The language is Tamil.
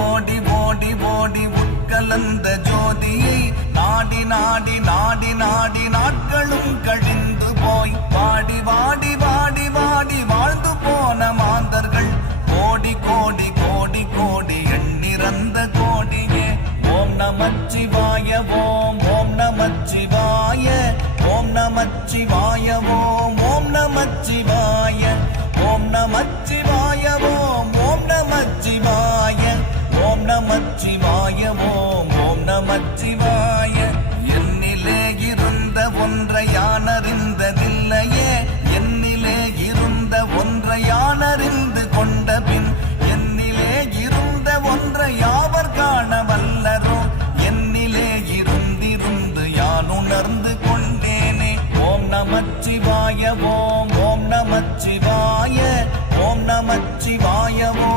ஓடி ஓடி ஓடி உட்கலந்த ஜோதியை நாடி நாடி நாடி நாடி நாட்களும் கழிந்து போய் வாடி வாடி வாடி வாடி வாழ்ந்து போன மாந்தர்கள்